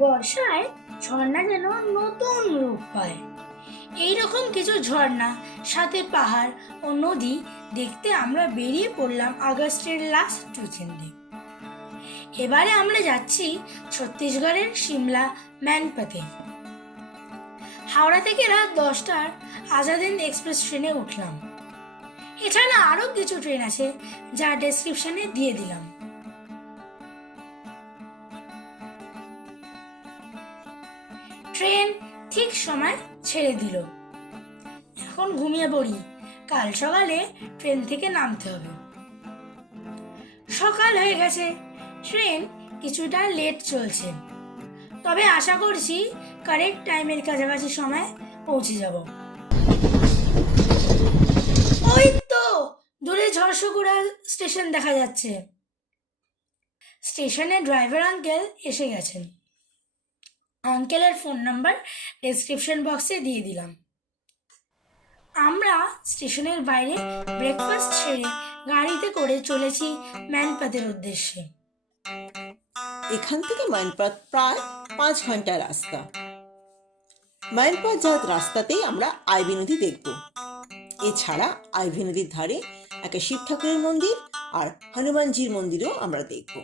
বর্ষায় ঝর্ণা যেন নতুন রূপ পায়। এইরকম কিছু ঝর্ণা সাথে পাহাড় ও নদী দেখতে আমরা বেরিয়ে পড়লাম আগস্টের লাস্ট উইকেন্ডে। এবারে আমরা যাচ্ছি ছত্তিশগড়ের সিমলা ম্যানপাতে। হাওড়া থেকে রাত 10টার আজাদ হিন্দ এক্সপ্রেস ট্রেনে উঠলাম। এছাড়া আরও কিছু ট্রেন আছে যা ডেসক্রিপশনে দিয়ে দিলাম। ট্রেন ঠিক সময় ছেড়ে দিল। এখন ঘুমিয়ে পড়ি, কাল সকালে ট্রেন থেকে নামতে হবে। সকাল হয়ে গেছে, ট্রেন কিছুটা লেট চলছে, তবে আশা করছি কারেক্ট টাইমের কাছাকাছি সময় পৌঁছে যাব। ওই তো দূরে ঝড়শুকুড়া স্টেশন দেখা যাচ্ছে। স্টেশনে ড্রাইভার আঙ্কেল এসে গেছেন। আঙ্কেলের ফোন নাম্বার ডেসক্রিপশন বক্সে দিয়ে দিলাম। আমরা স্টেশনের বাইরে ব্রেকফাস্ট সেরে গাড়িতে করে চলেছি ম্যানপাতের উদ্দেশ্যে। এখান থেকে মাইনপাত প্রায় 5 ঘন্টা রাস্তা। মাইনপাত যাওয়ার রাস্তাতেই আমরা আইভি নদী দেখব। এছাড়া আইভি নদীর ধারে একটা শিব ঠাকুরের মন্দির আর হনুমানজির মন্দিরও আমরা দেখব।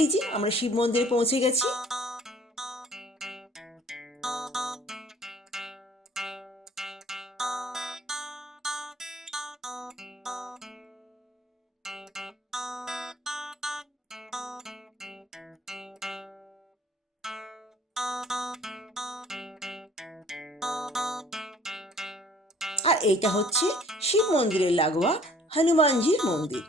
এই যে আমরা শিব মন্দিরে পৌঁছে গেছি। আর এইটা হচ্ছে শিব মন্দিরের লাগোয়া হনুমানজির মন্দির।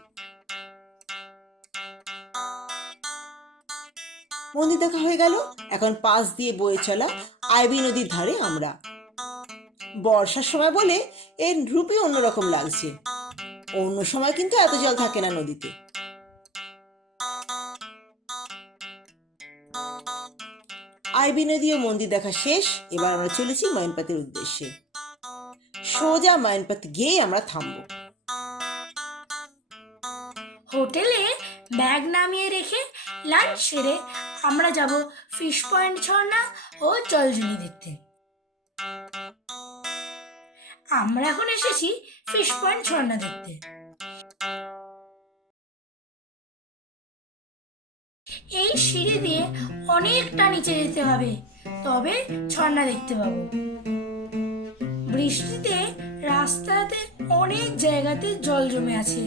মন্দির দেখা হয়ে গেল। এখন পাশ দিয়ে বয়ে চলা আইভি নদীর ধারে আমরা। বর্ষার সময় বলে এর রূপই অন্যরকম লাগছে। অন্য সময় কিন্তু এত জল থাকে না নদীতে। আইভি নদী ও মন্দির দেখা শেষ। এবার আমরা চলেছি মাইনপাতের উদ্দেশ্যে। সোজা মাইনপাত গিয়ে আমরা থামবো। হোটেলে ব্যাগ নামিয়ে রেখে লাঞ্চ সেরে আমরা যাব ফিশ পয়েন্ট ঝর্ণা ও জলঝুলি দেখতে। আমরা এখন এসেছি ফিশ পয়েন্ট ঝর্ণা দেখতে। এই সিঁড়ি দিয়ে অনেকটা নিচে যেতে হবে, তবে ঝর্ণা দেখতে পাবো। বৃষ্টিতে রাস্তাতে অনেক জায়গাতে জল জমে আছে,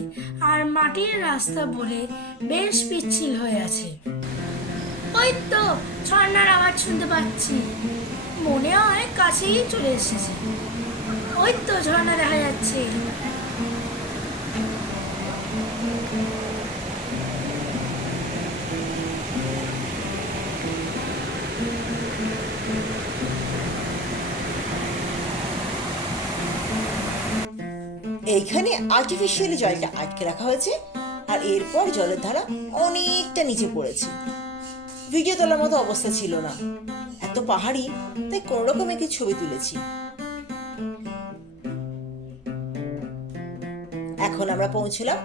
আর মাটির রাস্তা বলে বেশ পিচ্ছিল হয়ে আছে। ওই তো ঝর্ণার আওয়াজ শুনতে পাচ্ছি, মনে হয় কাছেই চলে এসেছে। ওই তো ঝর্ণা দেখা যাচ্ছে। এইখানে আর্টিফিশিয়ালি জলটা আটকে রাখা হয়েছে, আর এরপর জলের ধারা অনেকটা নিচে পড়েছে। ভিডিও তোলার মতো অবস্থা ছিল না, এত পাহাড়ি, তাই কোনো রকমে কি ছবি তুলেছি। এখন আমরা পৌঁছলাম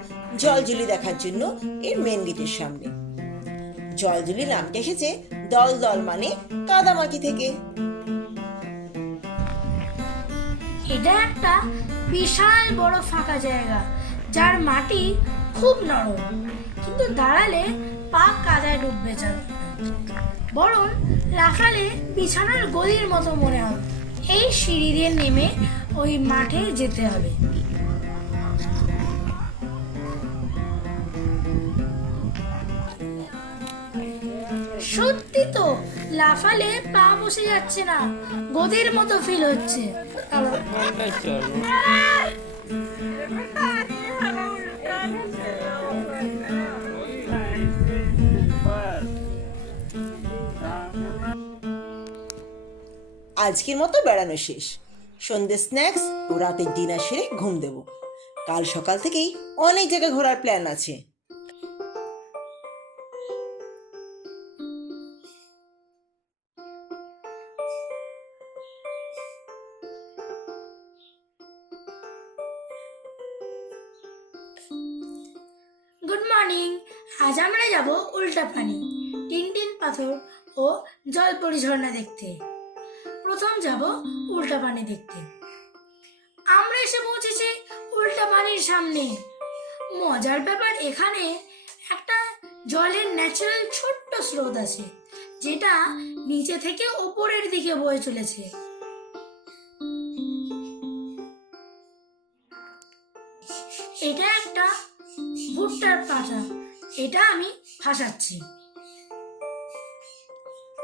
জলজুলি দেখার জন্য এর মেন গেটের সামনে। জলজুলি নামটা এসেছে দল দল মানে কাদামাটি থেকে। এটা একটা বিশাল বড় ফাঁকা জায়গা, যার মাটি খুব নরম, কিন্তু দাঁড়ালে পা কাদায় ডুববে যাবে, বরং লাফালে বিছানার গদির মতো মনে হবে। এই সিঁড়ি দিয়ে নেমে ওই মাঠে যেতে হবে। সত্যি তো, লাফালে পা বসে যাচ্ছে না, গদির মতো ফিল হচ্ছে। আজকের মতো বেড়ানো শেষ। সন্ধ্যে স্ন্যাক্স ও রাতের ডিনার সেরে ঘুম দেব। কাল সকাল থেকেই অনেক জায়গায় ঘোরার প্ল্যান আছে। Good morning morning. আজ আমরা যাব উল্টা পানি, টিনটিন পাথর ও জলপরি ঝর্ণা দেখতে। প্রথম যাব উল্টা পানি দেখতে। আমরা এসে পৌঁছেছি উল্টা পানির সামনে। মজার ব্যাপার, এখানে একটা জলের ন্যাচারাল ছোট্ট স্রোত আছে, যেটা নিচে থেকে উপরের দিকে বয়ে চলেছে। এটা একটা ভুট্টার পাতা, এটা আমি ভাসাচ্ছি।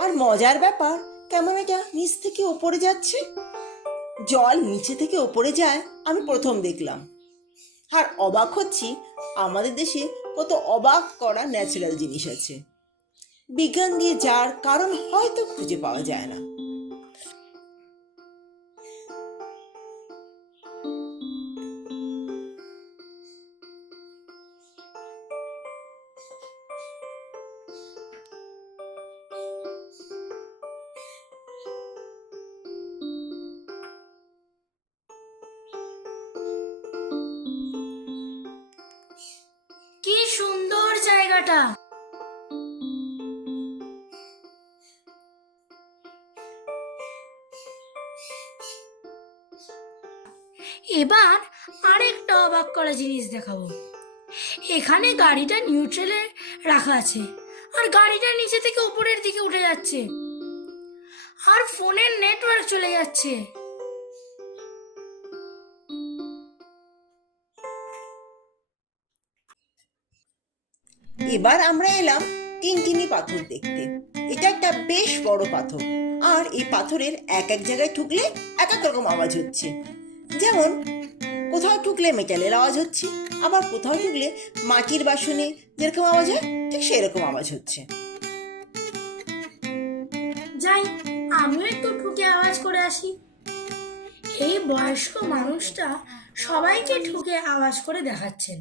আর মজার ব্যাপার, কেমন এটা নিচ থেকে ওপরে যাচ্ছে। জল নিচে থেকে ওপরে যায় আমি প্রথম দেখলাম। আর অবাক হচ্ছি, আমাদের দেশে কত অবাক করা ন্যাচারাল জিনিস আছে, বিজ্ঞান দিয়ে যার কারণ হয়তো খুঁজে পাওয়া যায় না। কি সুন্দর জায়গাটা! এবার আরেকটা অবাক করা জিনিস দেখাবো। এখানে গাড়িটা নিউট্রালে রাখা আছে, আর গাড়িটা নিচে থেকে উপরের দিকে উঠে যাচ্ছে, আর ফোনের নেটওয়ার্ক চলে যাচ্ছে। এবার আমরা এলাম টিনটিনি পাথর দেখতে। এটা একটা বেশ বড় পাথর, আর এই পাথরের এক এক জায়গায় ঠুকলে এক এক রকম আওয়াজ হচ্ছে। যেমন কোথাও ঠুকলে মেটালের আওয়াজ হচ্ছে, আবার কোথাও ঠুকলে মাটির বাসনে যেরকম আওয়াজ হয় ঠিক সেই রকম আওয়াজ হচ্ছে। যাই, আমিও একটু ঠুকে আওয়াজ করে আসি। এই বয়স্ক মানুষটা সবাইকে ঠুকে আওয়াজ করে দেখাচ্ছেন।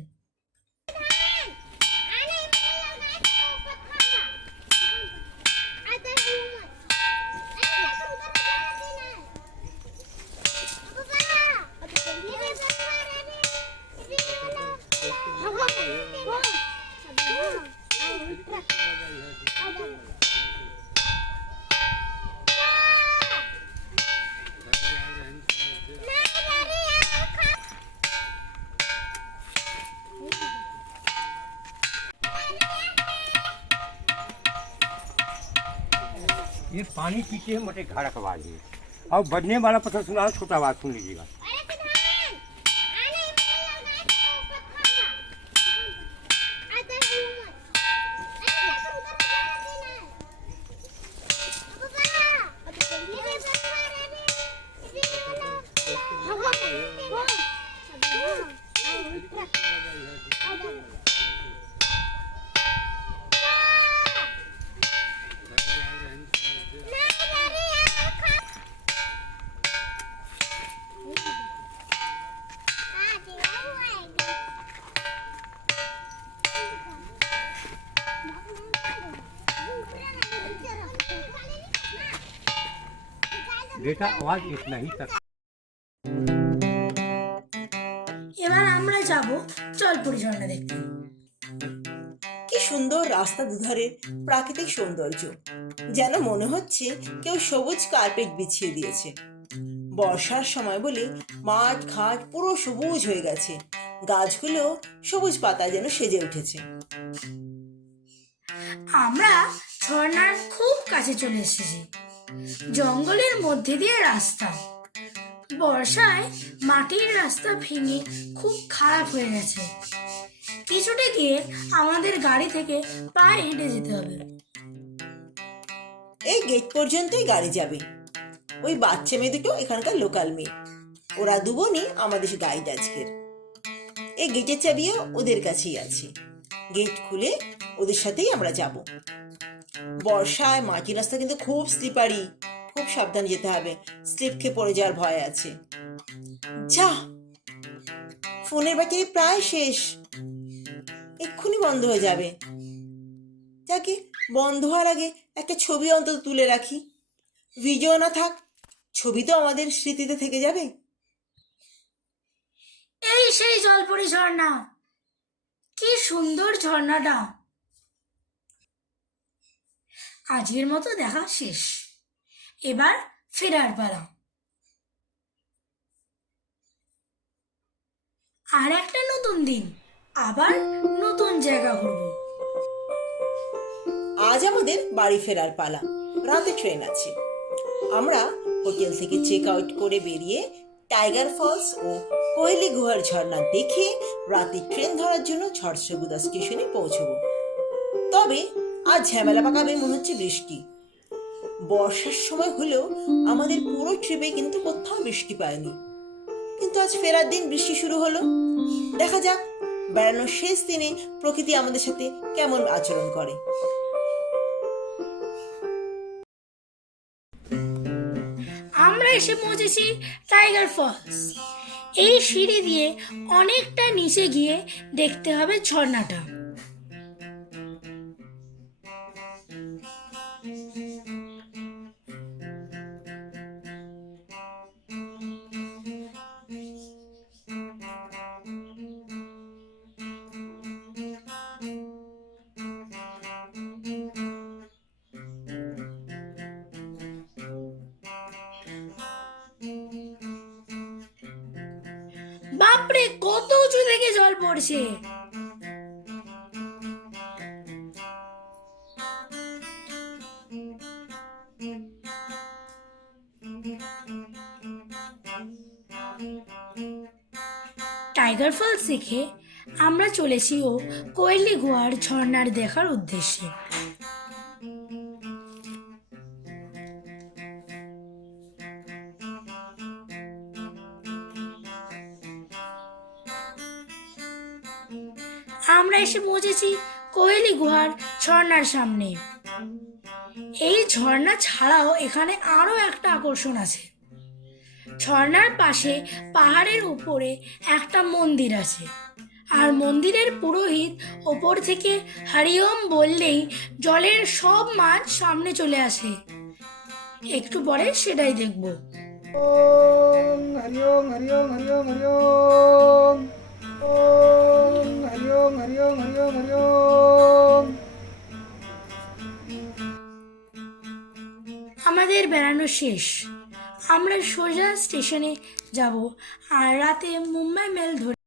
ये पानी पीते हैं मोटे घड़क आवाज है, और बजने वाला पत्थर सुना छोटा आवाज सुन लीजिएगा। बेटा आवाज इतना ही तक। এবার আমরা যাব জলপরি ঝর্ণা দেখতে। কি সুন্দর রাস্তা দুধারে প্রাকৃতিক সৌন্দর্য, যেন মনে হচ্ছে কেউ সবুজ কার্পেট বিছিয়ে দিয়েছে। বর্ষার সময় বলে মাঠ ঘাট পুরো সবুজ হয়ে গেছে, গাছগুলো সবুজ পাতা যেন সেজে উঠেছে। আমরা ঝর্ণার খুব কাছে চলে এসেছি। জঙ্গলের মধ্যে দিয়ে রাস্তা। বর্ষায় মাটির রাস্তা ভেঙে খুব খারাপ হয়ে গেছে। কিছুটা গিয়ে আমাদের গাড়ি থেকে পায়ে হেঁটে যেতে হবে। এই গেট পর্যন্তই গাড়ি যাবে। ওই বাচ্চা মেয়ে দুটো এখানকার লোকাল মেয়ে, ওরা দুবোনই আমাদের গাইড আজকের। এই গেটের চাবিও ওদের কাছেই আছে। গেট খুলে ওদের সাথেই আমরা যাব। বর্ষায় মাটির রাস্তা কিন্তু খুব স্লিপারি, খুব সাবধানে যেতে হবে, স্লিপ খেয়ে পড়ে যাওয়ার ভয় আছে। যা, ফোনের ব্যাটারি প্রায় শেষ, এক্ষুনি বন্ধ হয়ে যাবে। যাকে বন্ধ হওয়ার আগে একটা ছবি অন্তত তুলে রাখি। ভিডিও না থাক, ছবি তো আমাদের স্মৃতিতে থেকে যাবে। এই সেই জলপরি ঝর্ণা। কি সুন্দর ঝর্ণাটা। আজকের মতো দেখা শেষ, এবার ফেরার পালা। আর একটা নতুন দিন, আবার নতুন জায়গা ঘুরবো। আজ আমাদের বাড়ি ফেরার পালা। রাতে ট্রেন আছে। আমরা হোটেল থেকে চেক আউট করে বেরিয়ে টাইগার ফলস ও কোয়েলি গুহার ঝর্ণা দেখে রাতে ট্রেন ধরার জন্য ঝড়সুগুদা স্টেশনে পৌঁছবো। তবে আজ ঝামেলা পাকাবে মনে হচ্ছে বৃষ্টি। বর্ষার সময় হলেও আমাদের পুরো ট্রিপে কিন্তু কোথাও বৃষ্টি পায়নি, কিন্তু আজ ফেরার দিন বৃষ্টি শুরু হলো। দেখা যাক বেড়ানোর শেষ দিনে প্রকৃতি আমাদের সাথে কেমন আচরণ করে। আমরা এসে পৌঁছেছি টাইগার ফলস। এই সিঁড়ি দিয়ে অনেকটা নিচে গিয়ে দেখতে হবে ঝর্ণাটা। বাপরে, কত উঁচু থেকে জল পড়ছে। টাইগার ফলস দেখে আমরা চলেছি ও কোয়েলি গুহার ঝর্ণার দেখার উদ্দেশ্যে। আমরা এসে পৌঁছেছি কোয়েলি গুহার ঝর্ণার সামনে। এই ঝর্ণা ছাড়াও এখানে আরো একটা আকর্ষণ আছে। ঝর্ণার পাশে পাহাড়ের উপরে একটা মন্দির আছে, আর মন্দিরের পুরোহিত ওপর থেকে হরিওম বললেই জলের সব মাছ সামনে চলে আসে। একটু পরে সেটাই দেখব। ওম হরি ওম হরি ওম হরি ওম হরি ওম ওম হরি ওম হরি ওম হরি ওম হরি ওম। আমাদের বেড়ানো শেষ। আমরা সোজা স্টেশনে যাব আর রাতে মুম্বাই মেল ধরে